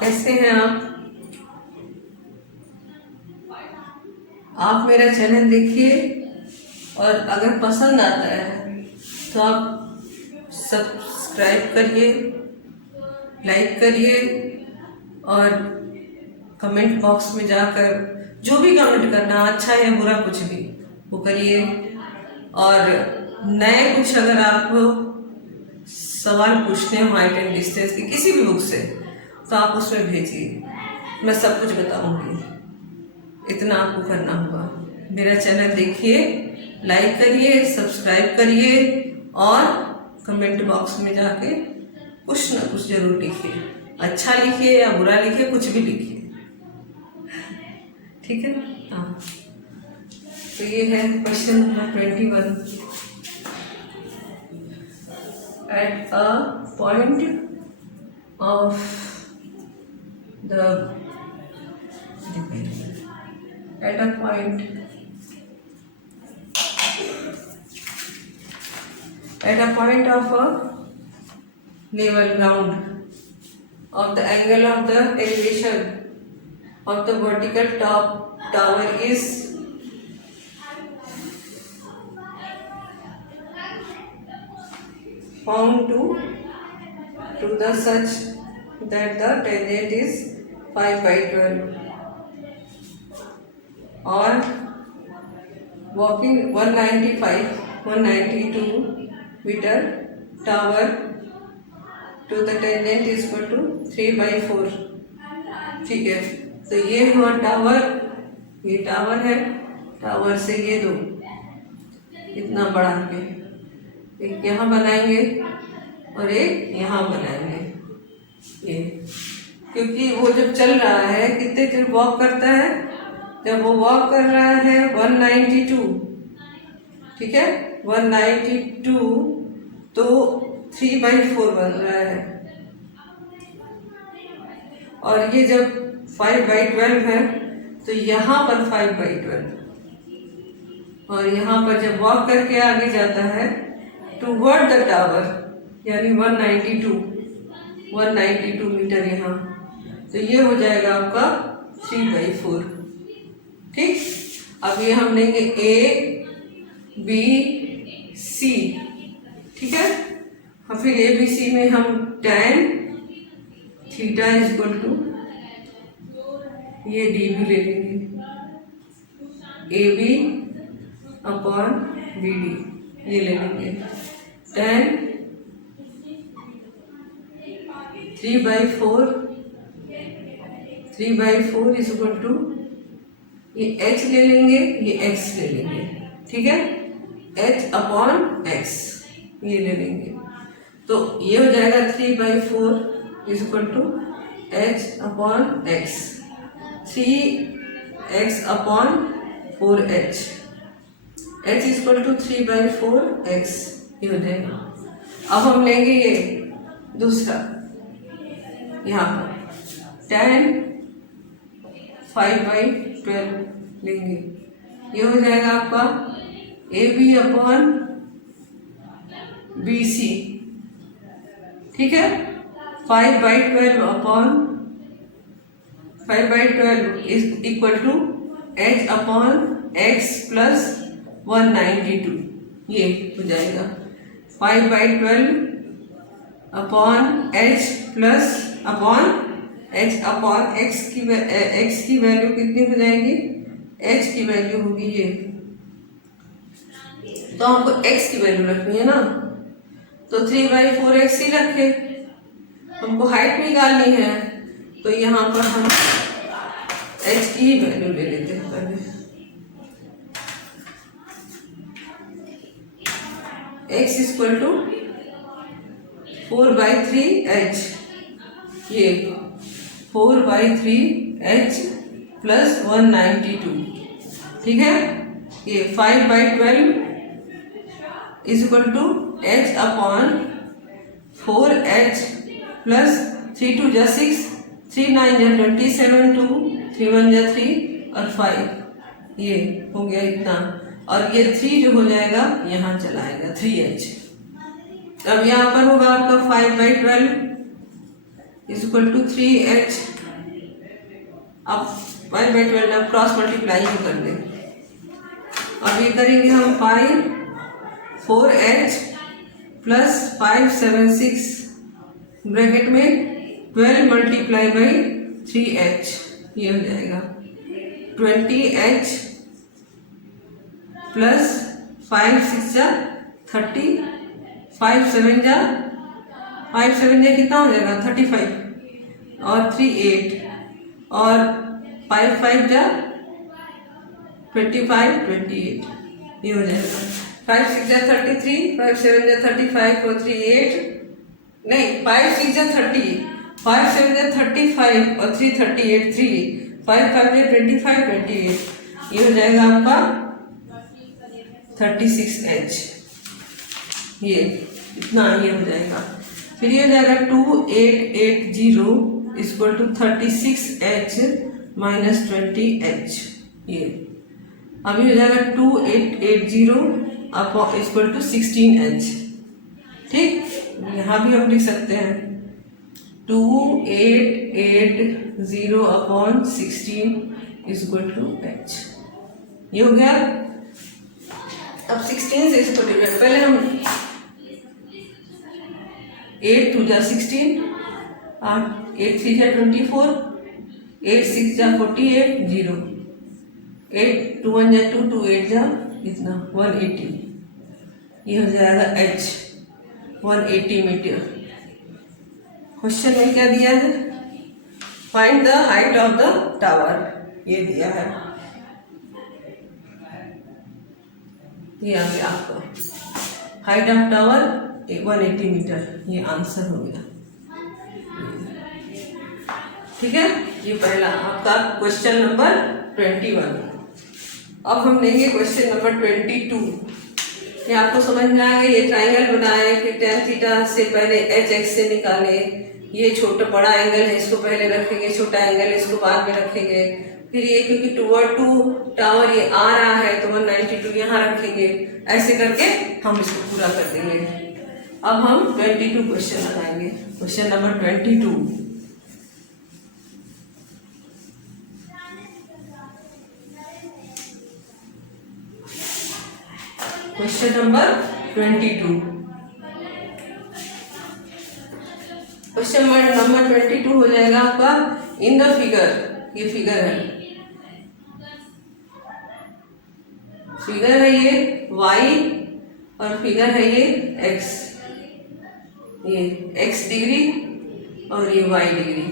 कैसे हैं आप मेरा चैनल देखिए और अगर पसंद आता है तो आप सब्सक्राइब करिए, लाइक करिए और कमेंट बॉक्स में जाकर जो भी कमेंट करना, अच्छा या बुरा कुछ भी, वो करिए। और नए कुछ अगर आप सवाल पूछते हो हाइट एंड डिस्टेंस की किसी भी बुक से तो आप उसमें भेजिए, मैं सब कुछ बताऊंगी। इतना आपको करना होगा। मेरा चैनल देखिए, लाइक करिए, सब्सक्राइब करिए और कमेंट बॉक्स में जाके कुछ ना कुछ जरूर लिखिए। अच्छा लिखिए या बुरा लिखिए, कुछ भी लिखिए, ठीक है। हाँ, तो ये है question number 21। At a point of the at a point of a level ground of the angle of the elevation of the vertical top tower is found to the such that the tangent is 5 by 12 or walking 192 meter tower to the tangent is equal to 3 by 4। ठीक है, तो ये हुआ tower, ये tower है, tower से ये दो इतना बढ़ा के एक यहाँ बनाएंगे और एक यहाँ बनाएंगे। ये क्योंकि वो जब चल रहा है कितने देर वॉक करता है, जब वो वॉक कर रहा है 192, ठीक है, 192 तो 3 by 4 बन रहा है। और ये जब 5 by 12 है तो यहाँ पर 5 by 12 और यहाँ पर जब वॉक करके आगे जाता है टूवर्ड द टावर यानी 192 मीटर यहाँ, तो ये हो जाएगा आपका 3 by 4। ठीक, अब ये हम लेंगे ए बी सी, ठीक है। और फिर ए बी सी में हम tan theta is equal to ये डी भी ले लेंगे, A B upon B D ये ले लेंगे। tan 3 by 4 is equal to ये h ले लेंगे, ये x ले लेंगे, ठीक है, h अपॉन x ये ले लेंगे। तो ये हो जाएगा 3 by 4 is equal to h upon x, 3x upon 4h, h is equal to 3 by 4x ये हो जाएगा। अब हम लेंगे ये दूसरा, यहाँ पर tan 5 by 12 लेंगे, ये हो जाएगा आपका A B upon B C, ठीक है। 5 by 12 upon 5 by 12 is equal to h upon x plus 192 ये हो जाएगा। 5 by 12 upon h plus upon h upon x की वैल्यू कितनी हो जाएगी, h की वैल्यू होगी ये, तो हमको x की वैल्यू रखनी है ना, तो 3 by 4x ही रखे। हमको हाइट निकालनी है तो यहाँ पर हम h की ही वैल्यू ले लेते हैं पहले। x is equal to 4 by 3h, ये 4 by 3h प्लस 192, ठीक है। ये 5 by 12 is equal to h upon 4h plus 3 2 जा 6, 3 9 जा 27, 2 3 1 जा 3 और 5 ये हो गया इतना, और ये 3 जो हो जाएगा यहाँ चलाएगा 3h। अब यहाँ पर होगा आपका 5 by 12 is equal to 3h। अब 5/12 अब क्रॉस मल्टीप्लाई ही कर दें। अब ये करेंगे हम 4h प्लस 576 ब्रैकेट में 12 मल्टीप्लाई बाई 3h, ये हो जाएगा 20h प्लस 5 6 जा 30, 5 7 जा कितना हो जाएगा 35 और 3 8 और 5 5 जा 25 28, ये हो जाएगा 5 6 जा 33, 5 7 जा 35 और 3 8 नहीं 5 6 जा 30, 5 7 जा 35 और 3 38 3 5 5 जा 25 28, ये हो जाएगा आपका 36h। ये इतना ये हो जाएगा। फिर ये हो जाएगा 2880 equal to 36h minus 20h। ये अभी हो जाएगा 2880 अपॉन इक्वल टू 16h। ठीक, यहाँ भी हम लिख सकते हैं 2880 अपॉन 16 इक्वल टू h। ये हो गया। अब 16 से इसको डिवाइड, पहले हम 8 2 जा 16, 8 3 जा 24, 8 6 जा 48 0, 8 2 1 जा 2 2 8 जा इतना 180, ये हो जाएगा h 180 मीटर। क्वेश्चन में क्या दिया है, find the height of the tower, ये दिया है। ये आ गया आपका हाइट ऑफ टावर 180 मीटर, ये आंसर हो गया। ठीक है, ये पहला आपका क्वेश्चन नंबर 21। अब हम लेंगे क्वेश्चन नंबर 22। ये आपको समझ में आएगा। ये ट्राइंगल बनाए, फिर tan थीटा से पहले hx से निकाले, ये छोटा बड़ा एंगल है इसको पहले रखेंगे, छोटा एंगल इसको बाद में रखेंगे। फिर ये क्योंकि टूवर्ड टू टावर ये आ रहा है तो 192 यहाँ रखेंगे। ऐसे करके हम इसको पूरा कर देंगे। अब हम 22 क्वेश्चन लगाएंगे। Question number 22। Question number 22। Question number 22 हो जाएगा आपका इन द फिगर। ये फिगर है, फिगर है ये y और फिगर है ये x। ये x डिग्री और ये y डिग्री।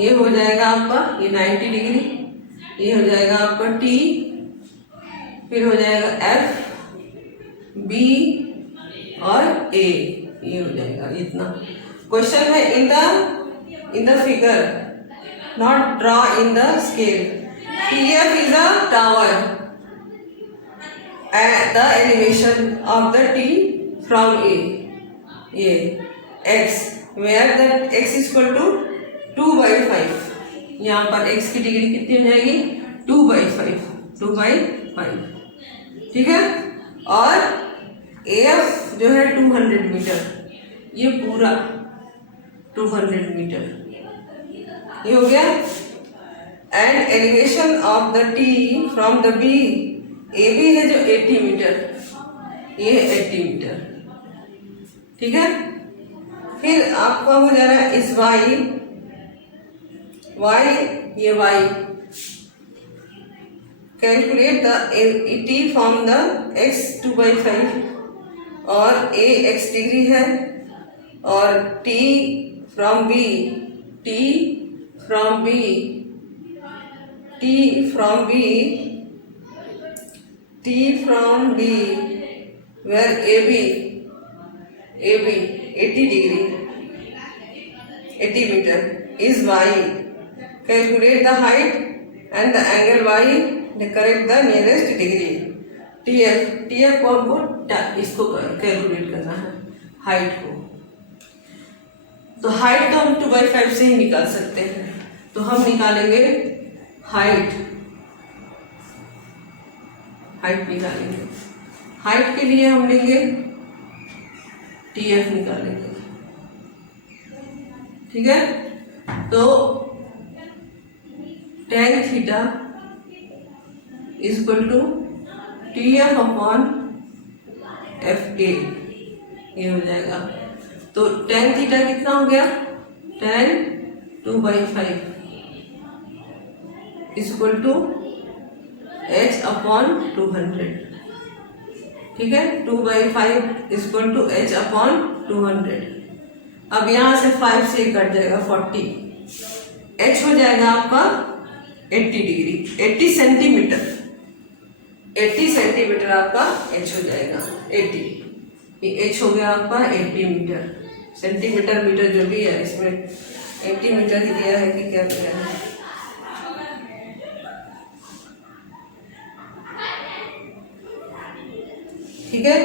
ये हो जाएगा आपका ये 90 डिग्री। ये हो जाएगा आपका t, फिर हो जाएगा f b और a, ये हो जाएगा इतना। क्वेश्चन है in the figure, not draw in the scale. TF is a tower and the elevation of the T from A, x, where the x is equal to 2/5। यहाँ पर x की degree कितनी हो जाएगी 2/5। ठीक है, और AF जो है 200 मीटर, ये पूरा 200 मीटर, ये हो गया। And elevation of the T from the B, AB है जो 80 मीटर, ये 80 मीटर। ठीक है, फिर आपका हो जा रहा है इस y, ये y, calculate the T from the x 2/5 और A x डिग्री है और T from B, where AB 80 degree 80 meter is y. Calculate the height and the angle y, correct the nearest degree. TF को हमको इसको calculate करना है, height को। तो हाइट तो हम 2/5 से ही निकाल सकते हैं, तो हम निकालेंगे हाइट निकालेंगे। हाइट के लिए हम लेंगे TF निकालेंगे। ठीक है, तो tan theta is equal to TF upon FA, ये हो जाएगा। तो tan थीटा कितना हो गया, tan 2/5 is equal to H upon 200, ठीक है, 2/5 is equal to H upon 200। अब यहाँ से 5 से कट जाएगा 40, H हो जाएगा आपका 80 डिग्री, 80 सेंटीमीटर, 80 सेंटीमीटर आपका H हो जाएगा 80, ये H हो गया आपका 80 मीटर, सेंटीमीटर मीटर जो भी है, इसमें 80 मीटर ही दिया है कि क्या दिया है। ठीक है,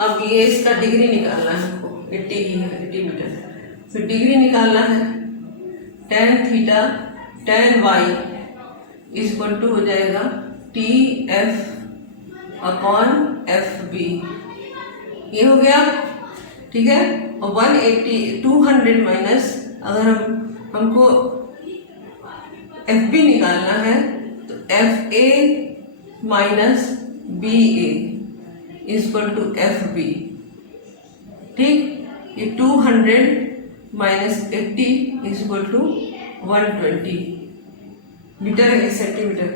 अब ये इसका डिग्री निकालना है हमको, 80 ही है, 80 मीटर, फिर डिग्री निकालना है। tan theta tan y is equal to हो जाएगा TF अपॉन FB, ये हो गया, ठीक है। और 180 200 माइनस, अगर हमको FB निकालना है तो FA minus BA is equal to FB, ठीक। ये 200 minus 80 is equal to 120 metre है, सेंटीमीटर,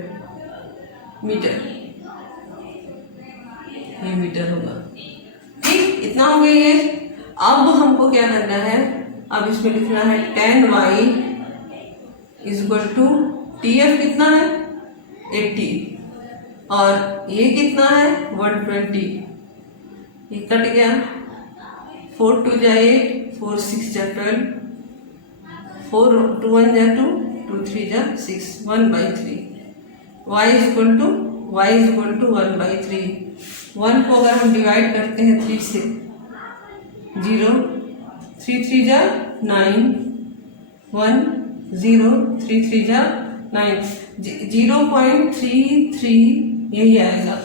मीटर, ये मीटर होगा, ठीक। इतना हो गया ये। अब हमको क्या करना है, अब इसमें लिखना है tan y is equal to TF कितना है 80 और ये कितना है 120, ये कट गया, 4 2 जा 8, 4 6 जा 12, 4 2 1 जा 2, 2 3 जा 6, 1/3, y इज इक्वल टू 1/3। 1 को अगर हम डिवाइड करते हैं 3 से, 0 3 3 जा 9, 1 0 3 3 जा 9, 0.33 यही आएगा।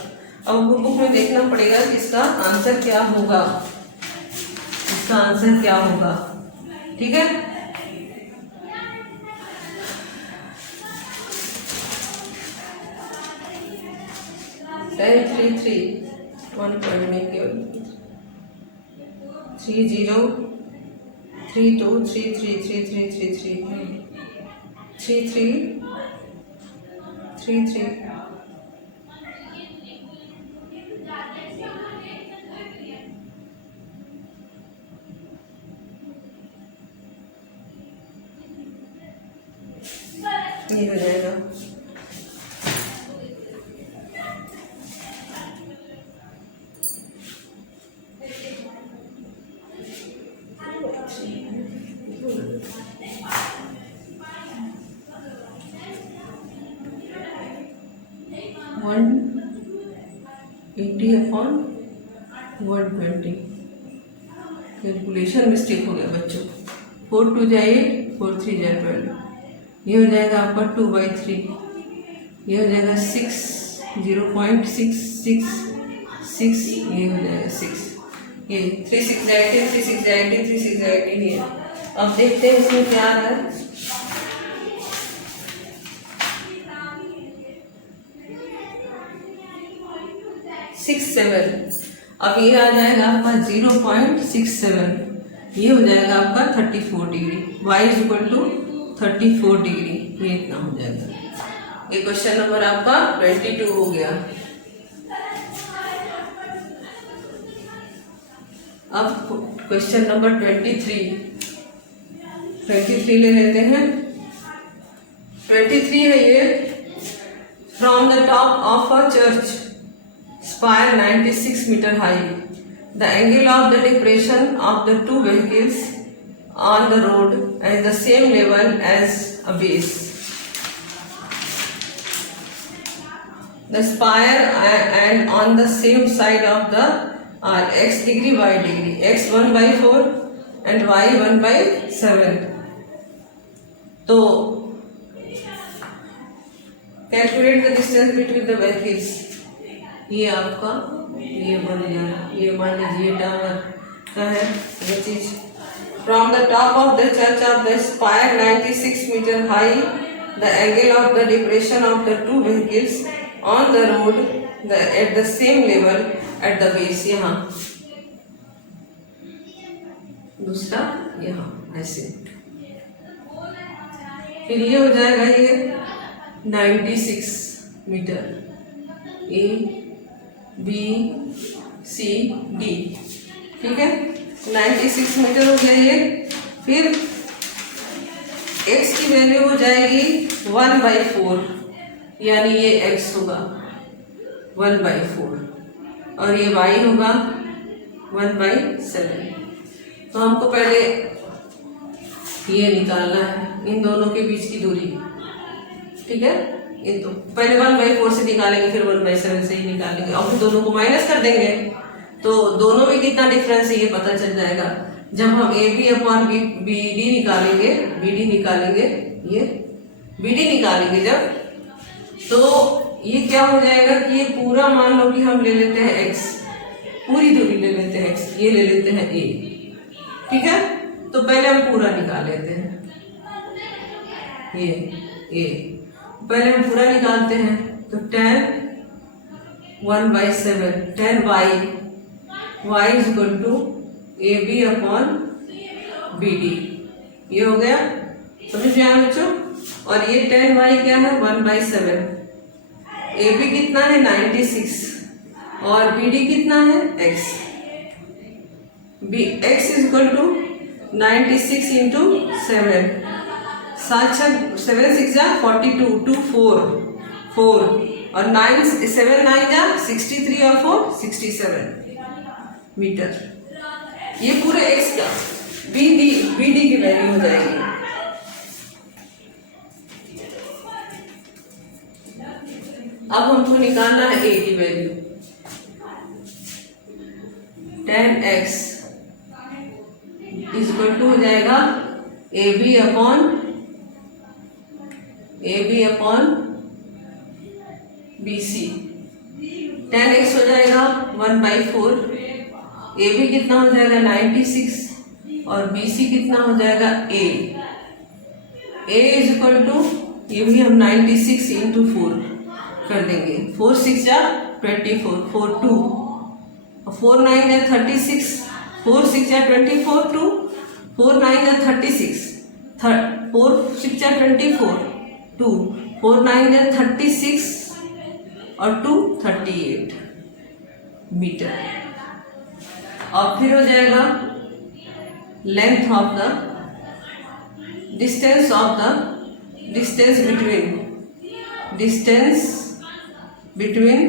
अब बुक में देखना पड़ेगा कि इसका आंसर क्या होगा, इसका आंसर क्या होगा, ठीक है। tan 3 3 1 पॉइंट में केवल 3 0 3 2 3 3 3 3 3 3 3 3 3 ये हो जाएगा। वन 80 अपॉन 120, कैलकुलेशन मिस्टेक हो गया बच्चों। 4 2 जा 8, 4 3 जा 12, ये हो जाएगा आपका 2/3, ये हो जाएगा 6, 0.666, ये हो जाएगा 6, ये 3 6 जा 18, 3 6 जा 18, 3 6 जा 18 ये। अब देखते हैं इसमें क्या है। 6 7, अब ये आ जाएगा आपका 0.67, ये हो जाएगा आपका 34 degree, y is equal to 34 degree, ये इतना हो जाएगा। ये क्वेश्चन नंबर आपका 22 हो गया। अब क्वेश्चन नंबर 23 ले लेते हैं। 23 है ये। From the top of a church spire 96 meter high, the angle of the depression of the two vehicles on the road at the same level as a base. The spire and on the same side of the are x degree, y degree, x 1/4 and y 1/7. तो calculate the distance between the vehicles. ये आपका ये बन गया, ये मान लीजिए tower का है ये चीज, From the top of the church of the spire 96 meter high, the angle of the depression of the two vehicles on the road at the same level at the base. यहाँ दूसरा यहाँ ऐसे, फिर ये हो जाएगा ये 96 metre A B C D, ठीक है, 96 मीटर हो गया ये। फिर x की वैल्यू हो जाएगी 1/4, यानी ये x होगा 1/4 और ये y होगा 1/7। तो हमको पहले ये निकालना है इन दोनों के बीच की दूरी, ठीक है। ये तो पहले 1/4 से निकालेंगे, फिर 1/7 से ही निकालेंगे और फिर दोनों को माइनस कर देंगे, तो दोनों में कितना डिफरेंस है ये पता चल जाएगा। जब हम AB अपॉन BD निकालेंगे, ये BD निकालेंगे जब, तो ये क्या हो जाएगा कि ये पूरा मान लो कि हम ले लेते हैं x, पूरी दूरी ले लेते हैं x, ये ले लेते हैं A, ठीक है। तो पहले हम पूरा निकाल लेते हैं, ये A पहले हम पूरा निकालते हैं, तो 10 1/7 10y is equal to AB upon BD, ये हो गया, समझ में आया बच्चों। और ये 10y क्या है 1/7, AB कितना है 96 और BD कितना है x, x is equal to 96 into 7, 7 6 42 2 4 और 7 9 63 और 4 67 मीटर। ये पूरे x का BD की वैल्यू हो जाएगी। अब हमको निकालना है A की value, 10x is equal to हो जाएगा AB अपॉन BC। 10x हो जाएगा 1/4, AB कितना हो जाएगा 96 और BC कितना हो जाएगा A इज इक्वल टू, ये भी हम 96 इंटू 4 कर देंगे, 4 6 24 4 2 और 4 9 36, 4 6 24 2 4 9 36, 4 6 24 2 4 9 36 और 2 38 मीटर। और फिर हो जाएगा length of the distance between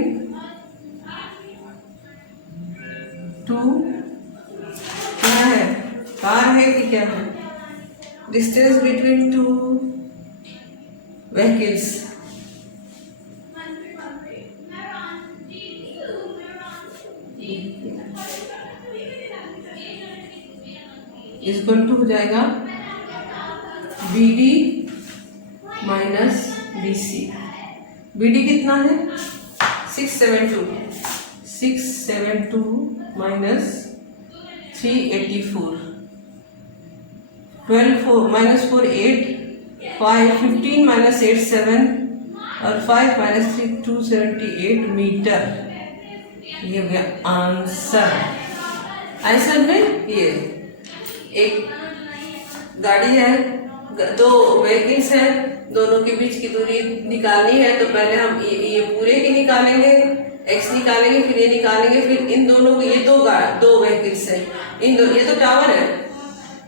two, क्या है, कार है कि क्या है, distance between two vehicles, equal to हो जाएगा BD माइनस BC। BD कितना है 672 माइनस 384, 12 4 माइनस 4 8 5 15 माइनस 8 7 और 5 माइनस 3 278 मीटर। ये हो गया आंसर। आंसर में ये एक गाड़ी है, दो व्हीकल्स है, दोनों के बीच की दूरी निकालनी है, तो पहले हम ये पूरे की निकालेंगे, x निकालेंगे, फिर ये निकालेंगे, फिर इन दोनों के, ये दो व्हीकल्स है, ये तो टावर है,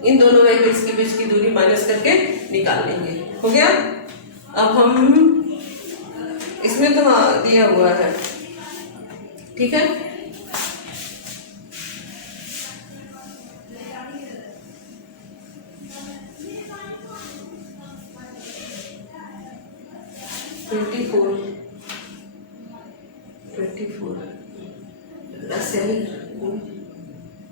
इन दोनों व्हीकल्स के बीच की दूरी माइनस करके निकाल लेंगे। हो गया। अब हम इसमें तो दिया हुआ है, ठीक है।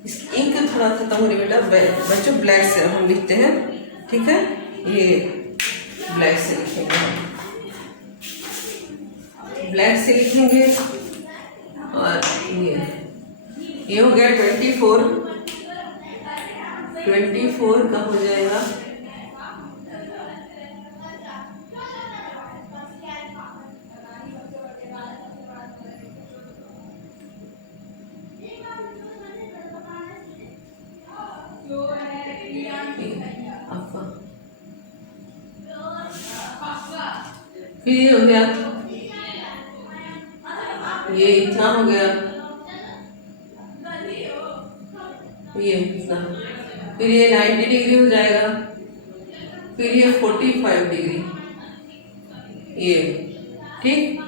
इसकी इंक थोड़ा खत्म हो रही बेटा, बच्चों ब्लैक से हम लिखते हैं, ठीक है। ये ब्लैक से लिखेंगे, ब्लैक से लिखेंगे। और ये हो गया 24 24 का हो जाएगा आपका, फिर ये हो गया, ये इतना हो गया, ये इतना, फिर ये 90 डिग्री हो जाएगा, फिर ये 45 डिग्री, ये ठीक।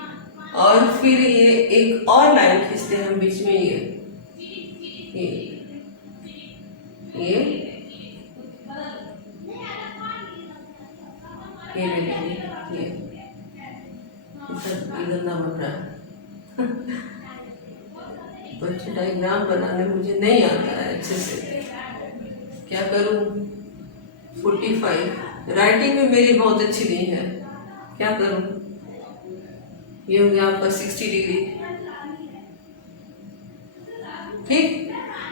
और फिर ये एक और लाइन खींचते हैं हम बीच में, ये ले लेंगे, ये गंदा बन रहा है बच्चे डायग्राम बनाने मुझे नहीं आता है अच्छे से, क्या करूं। 45 राइटिंग में मेरी बहुत अच्छी नहीं है, क्या करूं। ये हो गया आपका 60 डिग्री, ठीक।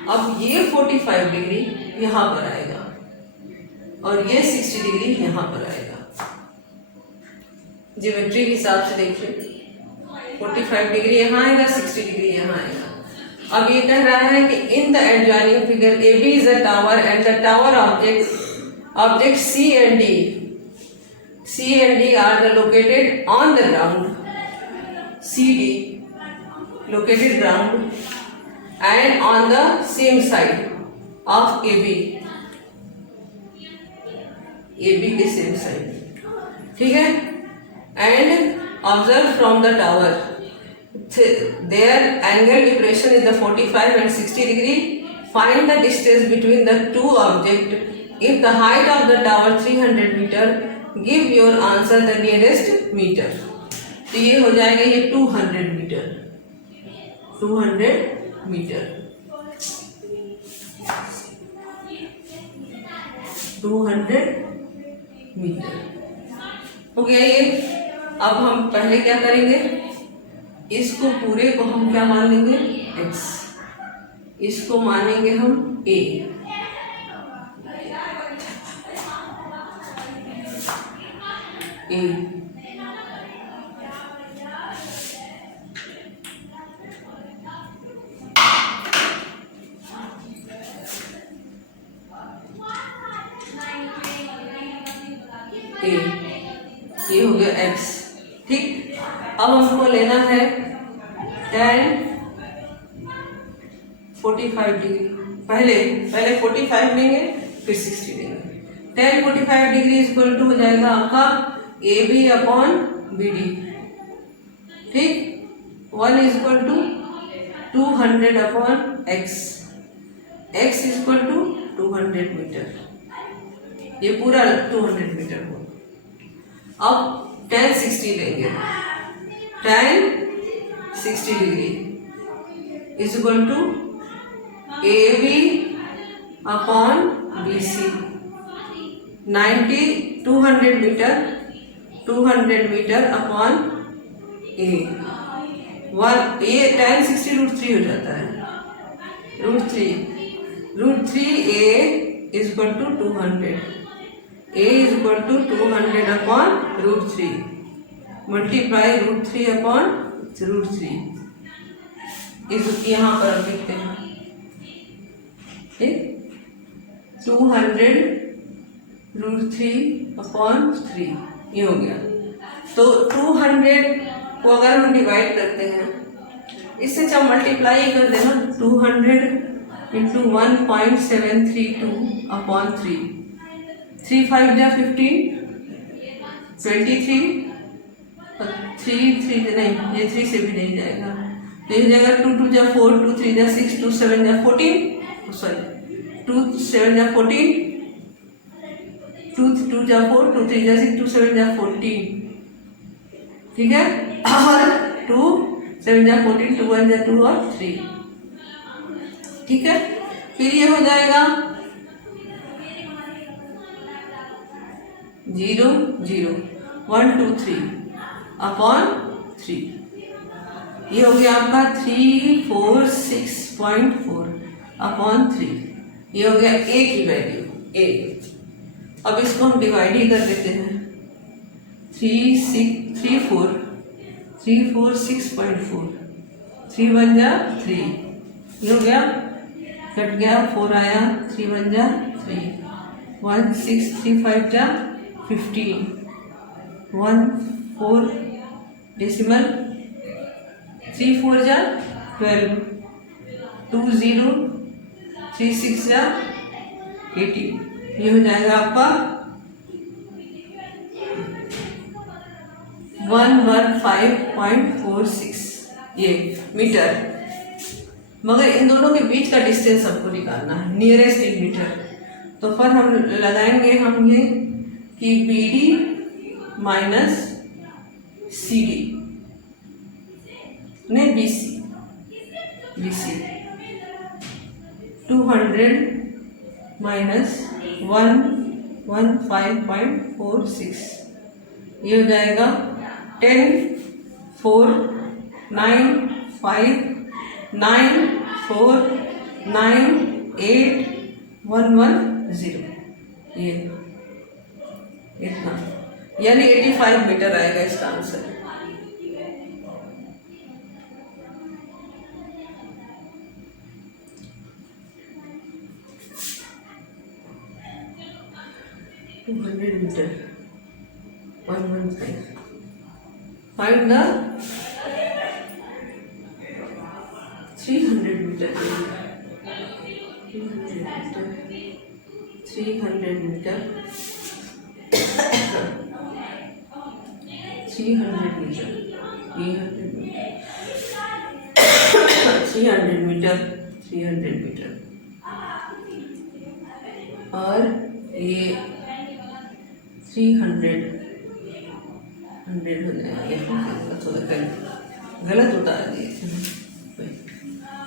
अब ये 45 डिग्री यहाँ पर आएगा और ये 60 डिग्री यहाँ पर आएगा। ज्योमेट्री के हिसाब से देखिए, 45 डिग्री यहाँ आएगा, 60 डिग्री यहाँ आएगा। अब ये कह रहा है कि in the adjoining figure A B is a tower and the tower object C and D are the located on the ground, C D located ground and on the same side of AB के same side, ठीक है। And observe from the tower, their angle depression is the 45 and 60 degree. Find the distance between the two objects. If the height of the tower 300 meter, give your answer the nearest meter. तो ये हो जाएगा ये 200 metre, 200 metre, 200 metre हो गया ये। अब हम पहले क्या करेंगे, इसको पूरे को हम क्या मान लेंगे, x, इसको मानेंगे हम a, ये हो गया x, ठीक। अब हमको लेना है tan 45 डिग्री, पहले 45 लेंगे फिर 60 लेंगे। tan 45 डिग्री इक्वल टू हो जाएगा आपका A B upon B D, ठीक। 1 equal to 200 upon x equal to 200 metre, ये पूरा 200 मीटर हो। अब tan 60 लेंगे, tan 60 degree is equal to A B upon B C, 200 metre upon A, ये tan 60 √3 हो जाता है, √3 A is equal to 200, a is equal to 200 upon √3 multiply √3 upon √3, इस यहाँ पर लिखते हैं, ठीक। 200 √3 upon 3 ये हो गया। तो 200 को अगर हम डिवाइड करते हैं, इससे जब मल्टीप्लाई कर देना, 200 इंटू 1.732 अपॉन 3, 3 5 जा 15, 23, 3 नहीं, ये 3 से भी नहीं जाएगा, तो ये जाएगा 2 2 जा 4, 2 3 जा 6, 2 7 जा 14, सॉरी 2 7 जा 14, 2 2 जा 4, 2 3 जा 6, 2 7 जा 14, ठीक है। और 2 7 जा 14, 2 1 जा 2 और 3, ठीक है। फिर ये हो जाएगा 0 0 1 2 3 अपॉन 3, ये हो गया आपका 346.4 अपॉन 3, ये हो गया ए की वैल्यू ए। अब इसको हम डिवाइड ही कर देते हैं। 3 4 6.4, 3 बन जा 3, ये हो गया, कट गया 4 आया, 3 बन जा 3, 1 6 3 5 जा 15, 1 4 डेसिमल 3 4 जा 12, 2 0 3 6 जा 18, ये हो जाएगा आपका 115.46 ये मीटर। मगर इन दोनों के बीच का डिस्टेंस हमको निकालना है, नियरेस्ट इन मीटर। तो फिर हम लगाएंगे हम ये कि BD माइनस CD नहीं BC 200 माइनस 115.46, ये हो जाएगा 10 4 9 5 9 4 9 8 1 1 0, ये इतना, यानी 85 मीटर आएगा इसका answer. Metre 115, find the 300 metre, 300 metre 300 metre 300 metre और ये 300 हो जाएगा, थोड़ा गलत उतार दिए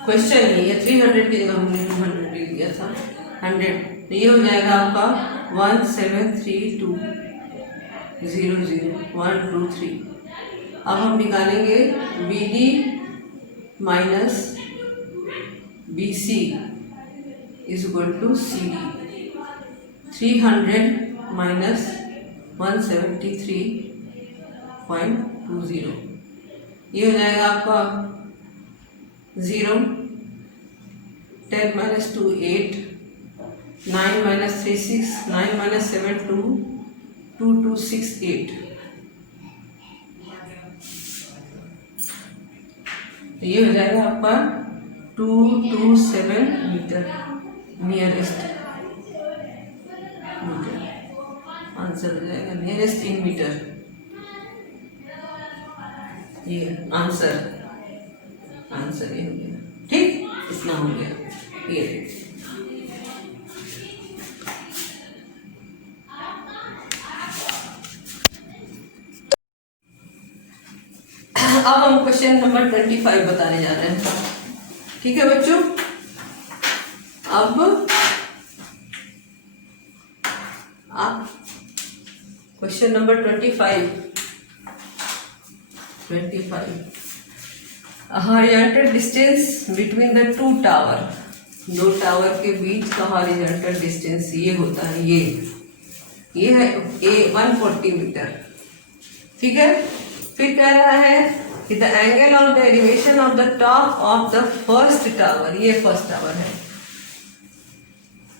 क्वेश्चन नहीं है। 300 की जगह हमने 200 लिख दिया था 100, तो ये हो जाएगा आपका 173200123। अब हम निकालेंगे BD minus BC is equal to CD। 300 minus 173.20, ये हो जाएगा आपका 0, 10 माइनस 2 8, 9 माइनस 3 6, 9 माइनस 7 2, 2 2 6 8, ये हो जाएगा आपका 227 मीटर नियरेस्ट मीटर, आंसर हो जाएगा नियरेस्ट इन मीटर, ये आंसर ये हो गया। ठीक, इतना हो गया ये। अब हम क्वेश्चन नंबर 25 बताने जा रहे हैं। ठीक है बच्चों, अब आप question number 25 horizontal distance between the to tower, दो टावर के बीच का हॉरिजॉन्टल डिस्टेंस ये होता है, ये है 140 मीटर। ठीक है, फिर कह रहा है कि the angle of the elevation of the top of the first tower, ये फर्स्ट टावर है,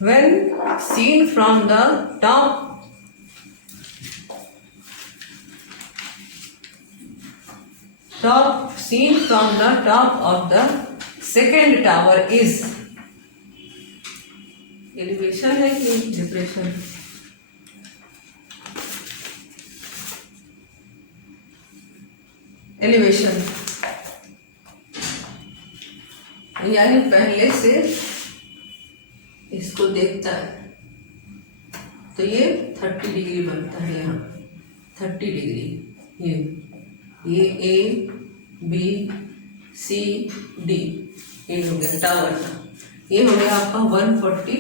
when seen from the top seen from the top of the second tower is, elevation है कि depression, elevation यानी पहले से इसको देखता है तो ये 30 डिग्री बनता है, यहाँ 30 डिग्री, ये A B C D, ये हो गया टावर का, ये हो गया आपका 140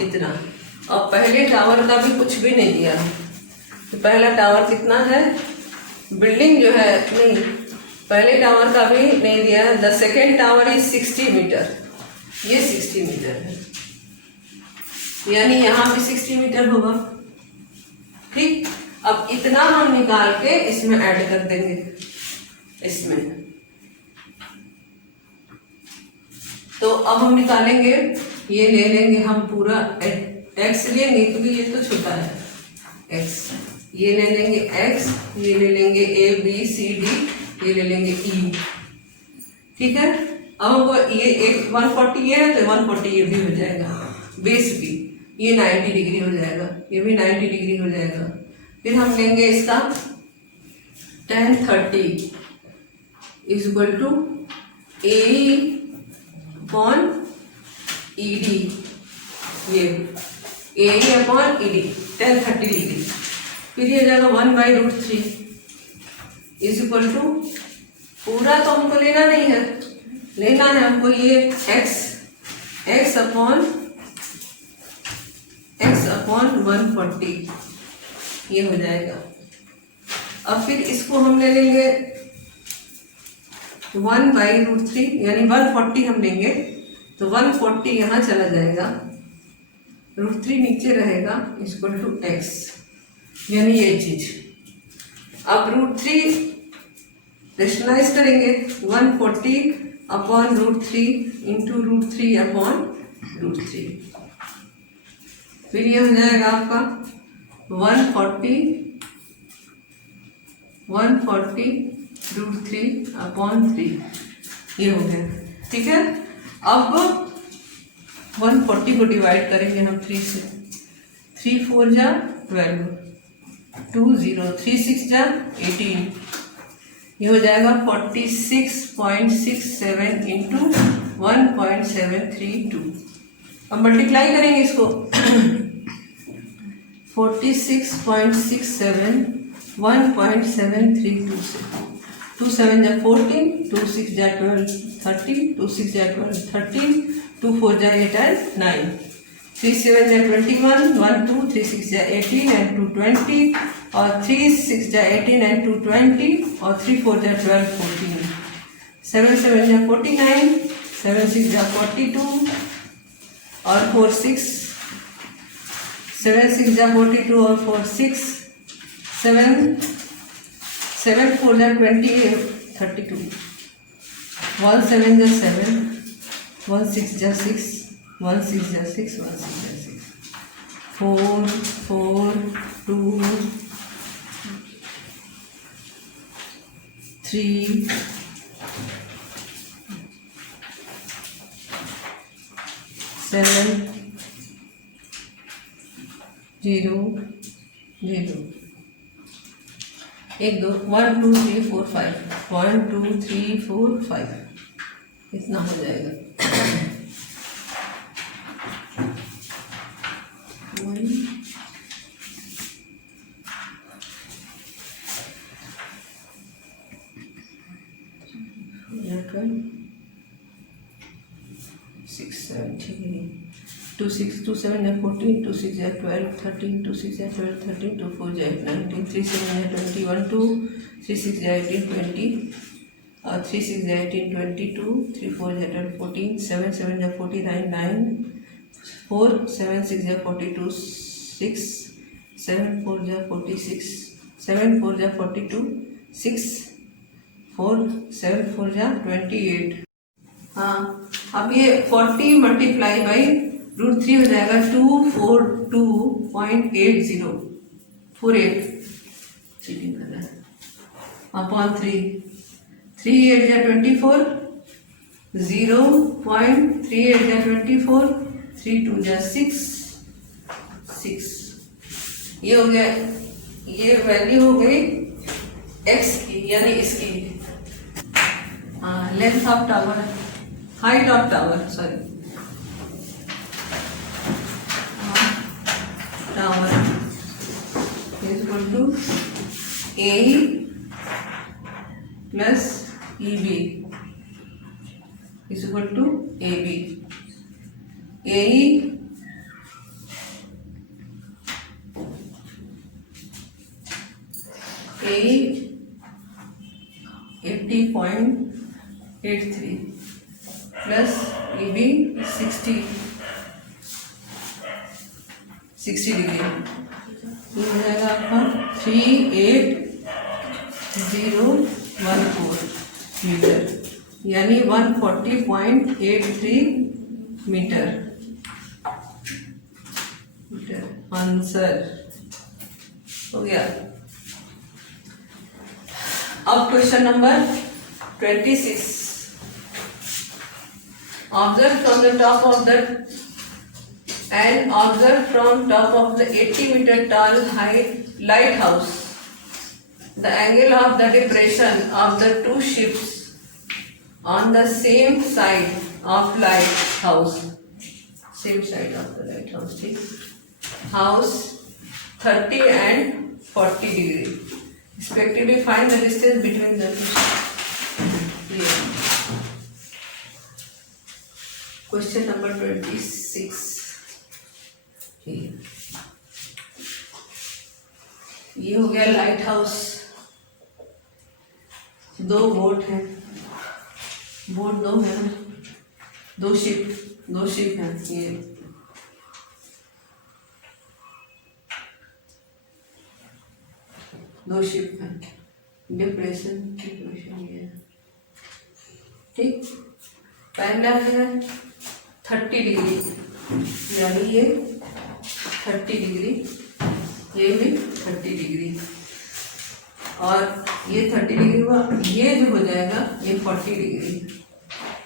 इतना। अब पहले टावर का भी कुछ भी नहीं दिया, तो पहला टावर कितना है, बिल्डिंग जो है नहीं, पहले टावर का भी नहीं दिया। The second tower is 60 metre, ये 60 मीटर है। यानी यहाँ भी 60 मीटर होगा। ठीक, अब इतना हम निकाल के इसमें ऐड कर देंगे। इसमें तो अब हम निकालेंगे, ये ले लेंगे हम पूरा x लेंगे क्योंकि ये तो छोटा है x, ये ले लेंगे x, ये ले लेंगे a b c d, ये ले लेंगे e। ठीक है, अब हमको ये एक 140 ये है तो 140 ये भी हो जाएगा, बेस भी ये 90 डिग्री हो जाएगा, ये भी 90 डिग्री हो जाएगा। फिर हम लेंगे इसका tan 30 is equal to a upon ED, ये AE upon ED tan 30 degree. फिर ये हो जाएगा 1/√3 इज इक्वल टू, पूरा तो हमको लेना नहीं है, लेना है हमको ये x अपॉन 140, ये हो जाएगा। अब फिर इसको हम ले लेंगे 1/√3 यानी 140 हम लेंगे तो 140 यहाँ चला जाएगा, √3 नीचे रहेगा, इक्वल टू x, यानी ये चीज। अब √3 रेशनलाइज करेंगे, 140 अपॉन √3 इंटू √3 अपॉन √3, फिर ये हो जाएगा आपका 140 √3 अपॉन 3, ये हो गया। ठीक है, अब 140 को डिवाइड करेंगे हम 3 से, 3 4 जा 12, 2 0 3 6 जा 18, ये हो जाएगा 46.67 इंटू 1.732। अब मल्टीप्लाई करेंगे इसको 46.67 1.732 से, 2 7 जा 14, 2 6 जा 12 13, 2 6 जा 12 13, 2 4 जा 8 and 9, 3 7 जा 21, 1 2 3 6 जा 18 and 2 20, और 3 6 जा 18 and 2 20, और 3 4 जा 12 14, 7 7 जा 49, 7 6 जा 42, और 4 6 7 6 जा 42 और 4 6 7 7 4 जा 28 32, 1 7 जा 7, 1 6 जा 6, 1 6 जा 6, 1 6 जा 6, 4 4 2 3 7 0 0, 1 2 1 2 3 4 5 1 2 3 4 5, इतना हो जाएगा। टू 6 2 7 या 14, 2 6 या 12 13, 2 6 या 12 13, 2 4 या 19, 3 7 या 21 2, 3 6 या 18 20, और 3 6 या 18 22, 3 4 या 12 14, 7 7 या 49 9, 4 7 6 या 42 6, 7 4 या 46, 7 4 या 42 6, 4 7 4 या 28। हाँ, अब ये 40 मल्टीप्लाई बाई √3 हो जाएगा 242.80 48 चीटिंग कर रहा है अपॉन 3 3 8 जा 24 0.38 जा 24 3 2 जा 6 6, ये हो गया, ये वैल्यू हो गई x की यानी इसकी। हाँ, length of tower, height of tower, sorry tower is equal to AE plus EB is equal to AB. AE AE 80.83 plus EB 60 60 degree, ये हो जाएगा आपका 38014 मीटर, यानी 140.83 मीटर। आंसर हो गया। अब question number 26। Observe from the top of the 80-meter tall lighthouse the angle of the depression of the two ships on the same side of lighthouse, ठीक, house 30 and 40 degree respectively. Find the distance between the two ships. Question number 26। ये हो गया light house, दो boat हैं, boat दो है ना, दो शिप हैं, ये दो शिप हैं, डिप्रेशन ये, ठीक। पहला है 30 डिग्री, यानी ये 30 डिग्री, ये भी 30 डिग्री, और ये 30 डिग्री हुआ, ये जो हो जाएगा ये 40 डिग्री,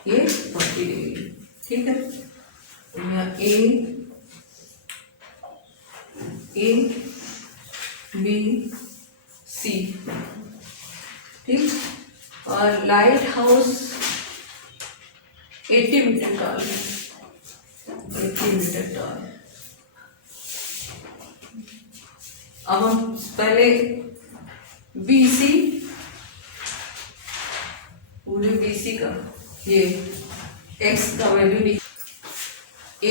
ये 40 डिग्री, ठीक है। ए बी सी, ठीक। और लाइट हाउस 80 मीटर टॉल है, 80 मीटर टॉल। अब हम पहले BC, पूरे BC का ये x का वैल्यू लिख, A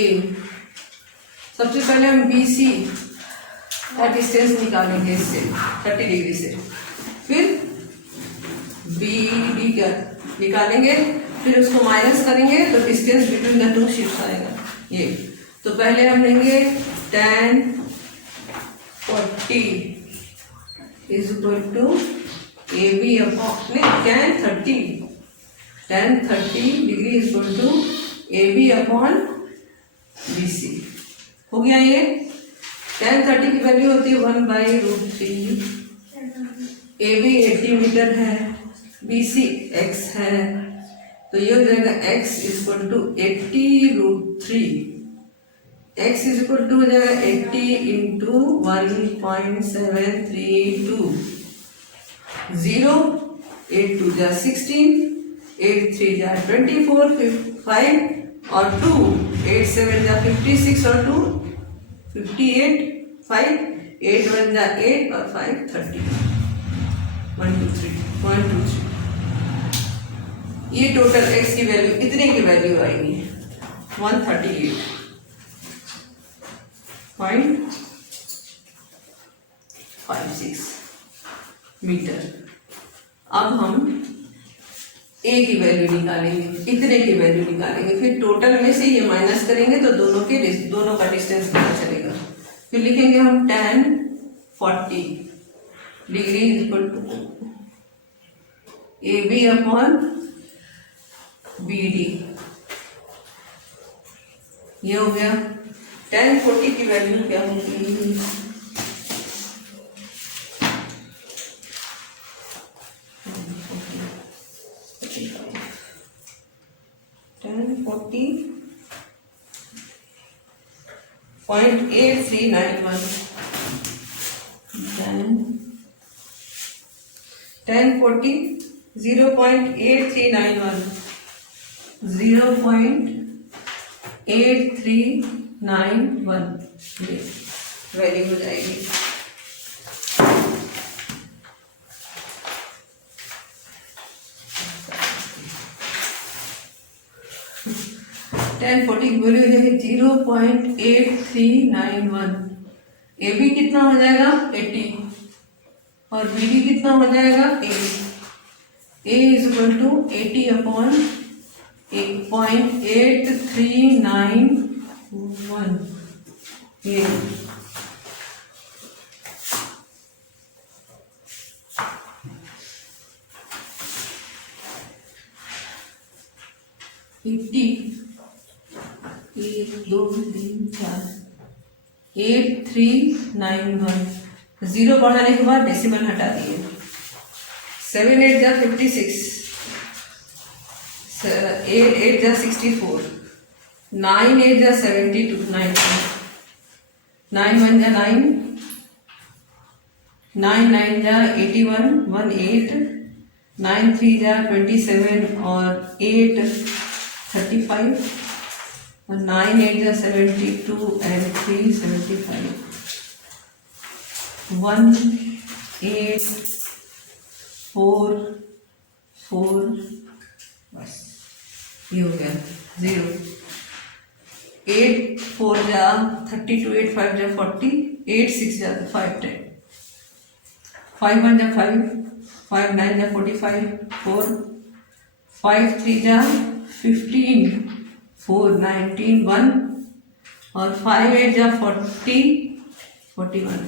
सबसे पहले हम BC का डिस्टेंस निकालेंगे इससे 30 डिग्री से, फिर BD का निकालेंगे, फिर उसको माइनस करेंगे तो distance between the two ships आएगा ये। तो पहले हम लेंगे tan 40 is equal to AB upon tan 30 degree is equal to AB upon BC। हो गया ये। tan 30 की वैल्यू होती है 1/√3। AB 80 मीटर है, BC x है, तो ये हो जाएगा x is equal to 80√3, x is equal to हो जाएगा 80 इंटू 1.732, 0 8 2 जा 16, 8 3 जा 24, 5 और 2 8 7 जा 56 और 2 58, 5 8 1 जा 8 और 5 30, 123। ये टोटल x की वैल्यू, इतने की वैल्यू आएगी 138.56 मीटर। अब हम a की वैल्यू निकालेंगे, इतने की वैल्यू निकालेंगे, फिर टोटल में से ये माइनस करेंगे तो दोनों का डिस्टेंस पता चलेगा। फिर लिखेंगे हम tan 40 degree is equal to AB upon BD, ये हो गया। tan 40 की वैल्यू क्या होगी, tan 40 0.8391, tan 40 0.8391, 0.8391 ये वैल्यू हो जाएगी। tan 40 की वैल्यू हो जाएगी 0.8391। AB कितना हो जाएगा 80 और BD कितना हो जाएगा 8। A is equal to 80 upon 0.8391 ये 80, 1 2 3 4, 8 3 9 1, जीरो बढ़ाने के बाद डेसिमल हटा दिए। 7 8 जा 56, 8 8 जा 64, 9 8 जा 72, 90, 9 1 जा 9, 9 9 जा 81, 1 8, 9 3 जा 27 और 8 35, और 9 8 जा 72 and 3 75, 1 8 4 4, बस ये हो गया 0। 8 4 जा 32, 8 5 जा 40, 8 6 जा 5 10, 5 1 जा 5, 5 9 जा 45, 4, 5 3 जा 15, 4 19 1, और 5 8 जा 40 41,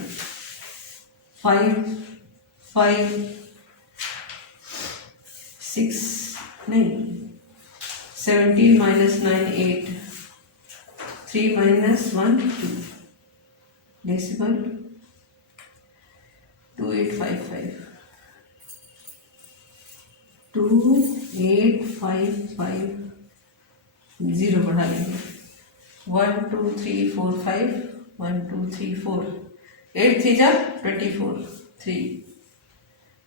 5 5 6 नहीं 17 minus 9 8, 3 minus 1 2, decimal 2855, 2855, 0 बढ़ा लेंगे। 1 2 3 4 5, 1 2 3 4, 8 3 जा 24, 3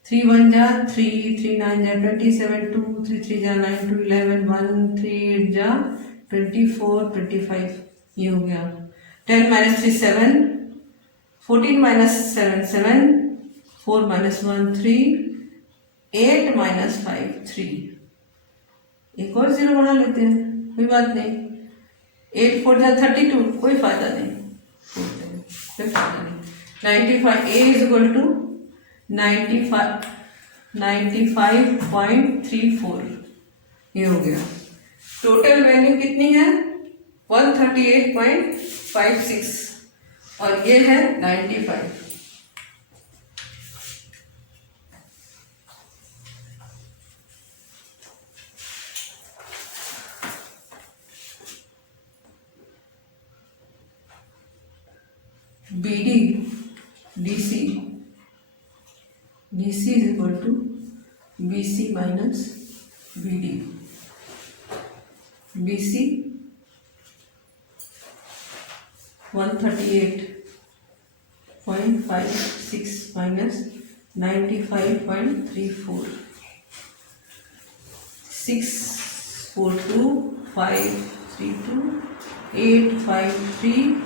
3 1 जा 3, 3 9 जा 27, 2 3 3 जा 9, 2 11, 1 3 8 जा 24 25, ये हो गया। 10 minus 3 7, 14 minus 7 7, 4 minus 1 3, 8 minus 5 3, एक और 0 बढ़ा लेते हैं, कोई बात नहीं। 8 4 जा 32, कोई फायदा नहीं, कोई फायदा नहीं। 95 a is equal to 95.34, ये हो गया। टोटल वैल्यू कितनी है 138.56 और ये है 95। BD DC is equal to BC minus BD. BC 138.56 minus 95.34, 642 532 853,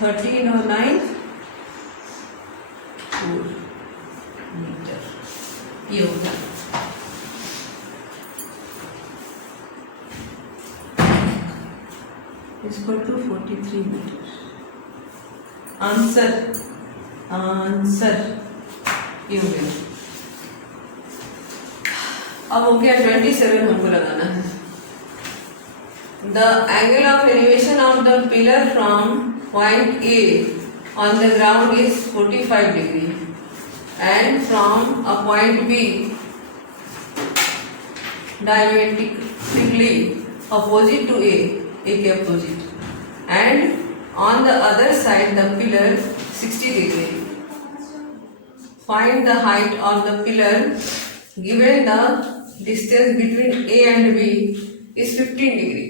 13 और 9 4 मीटर, ये होगा। इसको टू 43 मीटर। आंसर ये हो गया। अब हो गया 27, हमको लगाना है। The angle of elevation of the pillar from point A on the ground is 45 degree and from a point B diametrically opposite to A के opposite, and on the other side the pillar 60 degree. Find the height of the pillar given the distance between A and B is 15 degree.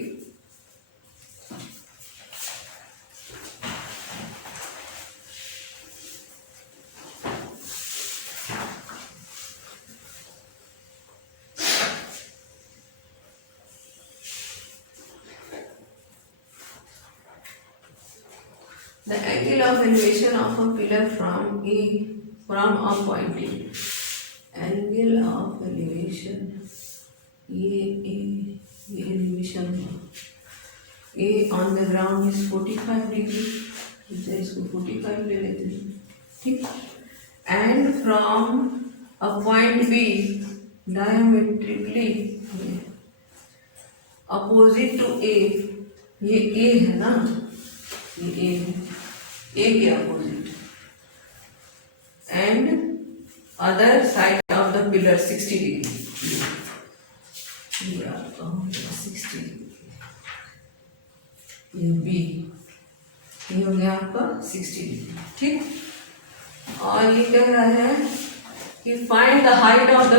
The angle of elevation of a pillar from a point A. Angle of elevation elevation A on the ground is 45 degree. इसको 45 ले लेते हैं, ठीक। And from a point B diametrically opposite to A, ये A है ना, ये A के opposite, and other side of the pillar 60 degree. ये आपका हो गया 60, ये बी, ये हो गया आपका 60 डिग्री। ठीक, और ये कह रहा है कि find the height of the